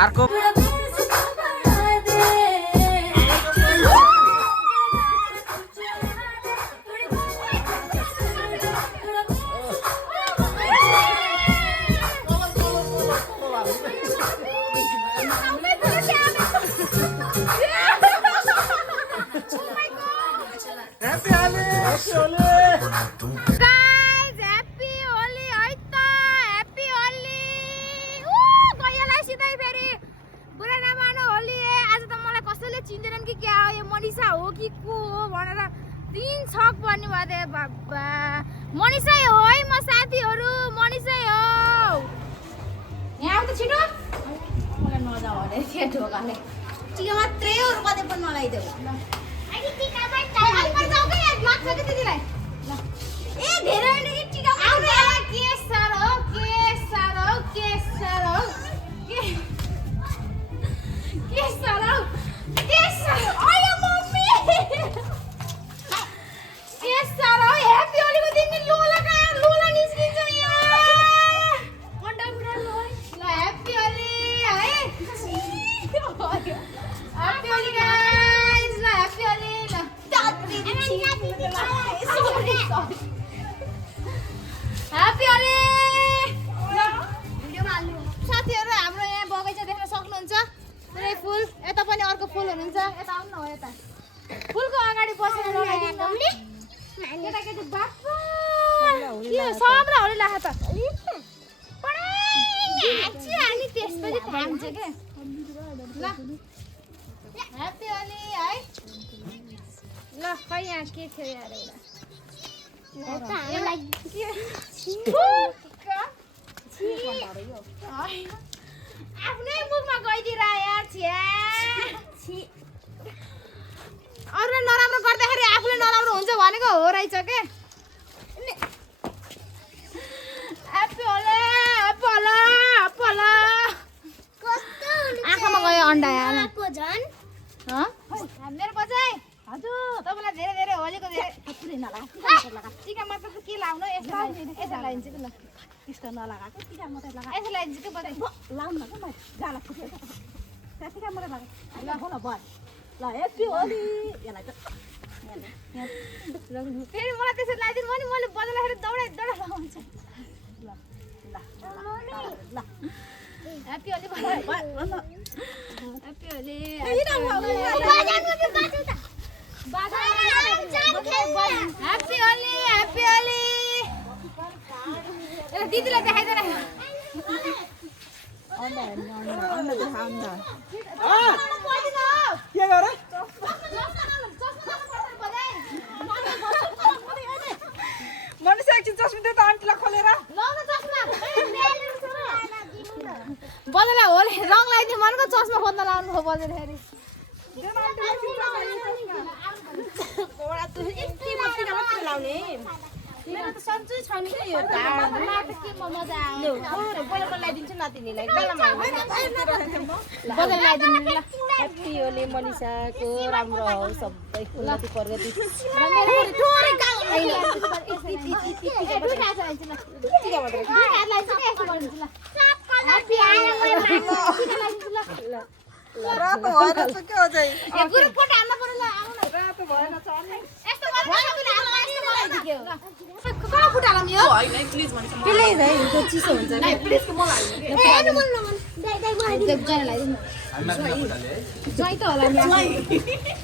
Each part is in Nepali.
अर्को मनिषै हो है म साथीहरु मनिषै हो यहाँ आउ त छिटो मलाई नजाऊ भने के ढोकाले टिका मात्रै हो रुपदे पनि नलाइदेऊ अनि टिका मात्रै अलि पर जाऊ के यार लाग्छ के त्यतिलाई ल ए धेरै हैन कि टिका आउने के सारो के सारो आयो मम्मी के सारो ह्यापी होली को दिन नि लोला निस्किन्छ यहाँ अन्डा बुढा ल ह्यापी होली है ह्यापी होली गाइस ल ह्यापी होली ल ह्यापी होली भिडियोमा हाल्नु साथीहरु हाम्रो यहाँ बगैँचा देख्न सक्नुहुन्छ पुरै फुल यता पनि अर्को फुल हुनुहुन्छ यता आउनु न हो यता फुलको अगाडि बसेर लगाइदिनु केटाकेटी बाप्पा के साम्राहरू लाख त पढाइ अनि त्यसपछि थाम्छ के ल ह्यापी होली है ल खै यहाँ के थियो यार आफ्नै मुखमा गइदिएर यार छिया अरूले नराम्रो गर्दाखेरि आफूले नराम्रो हुन्छ भनेको हो रहेछ के ह्यापी होली आँखामा गयो अन्डा यार मेरो बजाइ हजुर तपाईँलाई धेरै धेरै होलीको धेरै टिका मात्र के लाउनु यसलाई लगाइदिन्छु कि ल त्यस्तो नलगाएको टिका मात्रै लगा यसलाई लगाइदिन्छु कि बजाइ लाउनु न म जाला फुट्यो टिका मात्रै लगा ल हो ल भयो ल ह्यापी होली यसलाई त फेरि मलाई त्यसरी लगाइदिनु भने मैले बजाउँदाखेरि दौडा लगाउँछु ल ल ल happy Holi happy Holi happy Holi दिदीलाई देखाइदिएर के गर मनिषा एकछिन चस्मा दे त आन्टीलाई खोलेर बजारलाई होली रङ लगाइदिनु मनको चस्मा खोज्न लाउनु हो बजारखेरि मेरो त सन्चै छैन कि यो के मजा आयो बोलेर लगाइदिन्छु नातिनीलाई गलामा बजार लगाइदिनु ल ह्यापी होली मनिषाको राम्रो होस् सबै उन्नति प्रगति रातो भएर चाहिँ के हो चाहिँ ग्रुप फोटो हाल्नु पर्यो ल आउनु रातो भएन चल्ने यस्तो कहाँ फुटालम यो होइन प्लिज भन्छ प्लिज है त्यो चिसो हुन्छ नि प्लिज के मलाई ज्वाइ त होला नि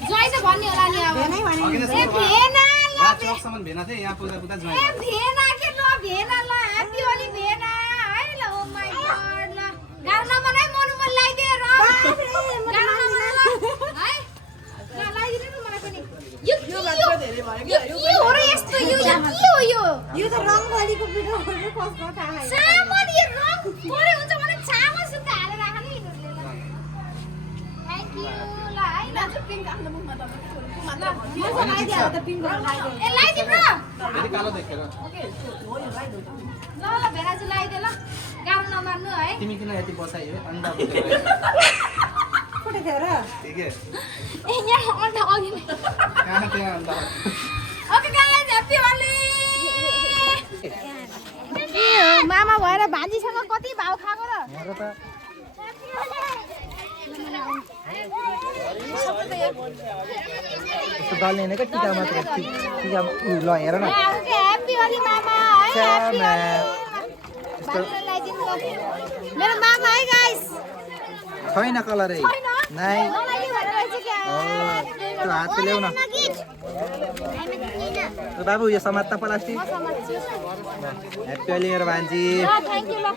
ज्वाइ त भन्ने होला नि अब ए भेना ल चौकसम्म भेना थिए यहाँ पुग्दा पुग्दा ज्वाइन ए भेना के ल भेना ल ह्यापी होली भेना है ल ओ माय गॉड ल गाउँ नमनाइ मनुमन लगाइदिए र गाउँ नमन ल है ल लगाइदिनु न मलाई पनि यो के हो र यस्तो यो के हो यो त रङभरिको भिडियो कसको थाहा छैन सामान यो रङ परे हुन्छ भने छामा सुत्ता हालेर राख्नु नि हिँड्नुले ल थ्यांक यू ल है ल पिङ्क आफ्नो मुखमा त म लगाइदिए त पिङ्क लगाइदिए ए लगाइदिनु र फेरि कालो देखेर ल भेनाजु लगाइदिए ल गाउँ नमार्नु है तिमी किन यति बसाइयो अन्डा फुटे थियो र ठिक है ए यहाँ अन्डा अघि नै कहाँ त्यहाँ अन्डा ओके गाइस ह्यापी होली मामा भएर भान्जीसँग कति भाउ खाएको र मेरो त यस्तो दल्ने होइन क्या टिका मात्र टिका ल हेर न ह्याप्पी होली मामा छ्यामा। यस्तो मेरो मामा है गाइस छैन कलरै नाइ त्यो हातले ल्याउ न बाबु यो समात्ता प्लास्टिक ह्याप्पी होली मेरो भान्जी थ्याङ्क यू ल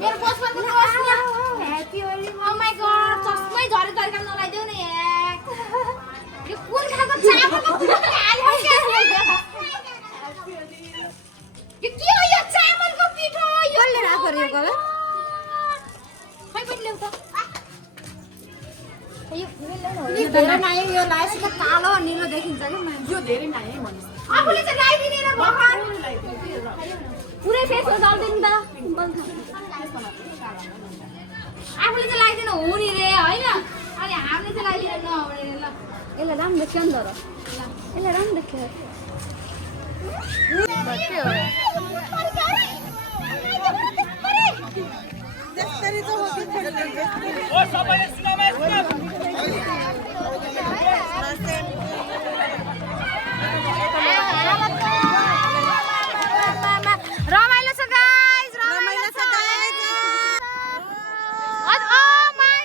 मेरो पोस्टमा happy Holi oh my God चस्मै झरे झरेका नलाइदेऊ न यार यो कुन खालको चामलको पिठो हाल्यो यो के हो यो चामलको पिठो यो कसले राख्यो रे यो कल खै पनि ल्याउ त यो धेरै नयाँ यो लाएपछि त कालो निलो देखिन्छ के यो धेरै नयाँ भन्छ आफूले चाहिँ लाइदिने र भगवान पुरै फेसमा दल्दिनु त आफूले चाहिँ लाइदिनु हो नि रे होइन अनि हामीले चाहिँ लाइदिनु नहुने ल यसलाई राम्रो देख्छ नि तर यसलाई राम्रो देख्छ रमाइलो छ गाइस रमाइलो छ गाइस ओ माय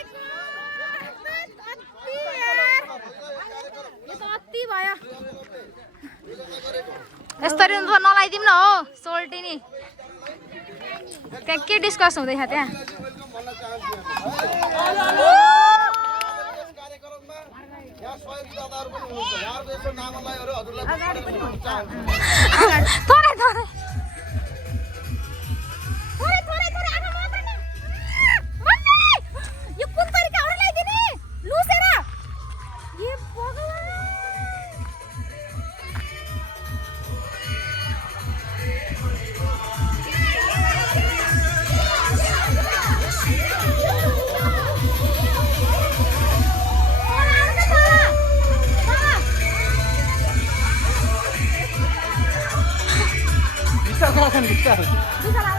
यो त अति भयो यसरी त नलाइदिउँ न हो सोल्टी नि त्यहाँ के डिस्कस हुँदैछ त्यहाँ थोरै थोरै यो कुन तरिकाबाट ल्याइदिने लुसेर ए भगवान बिस्तारो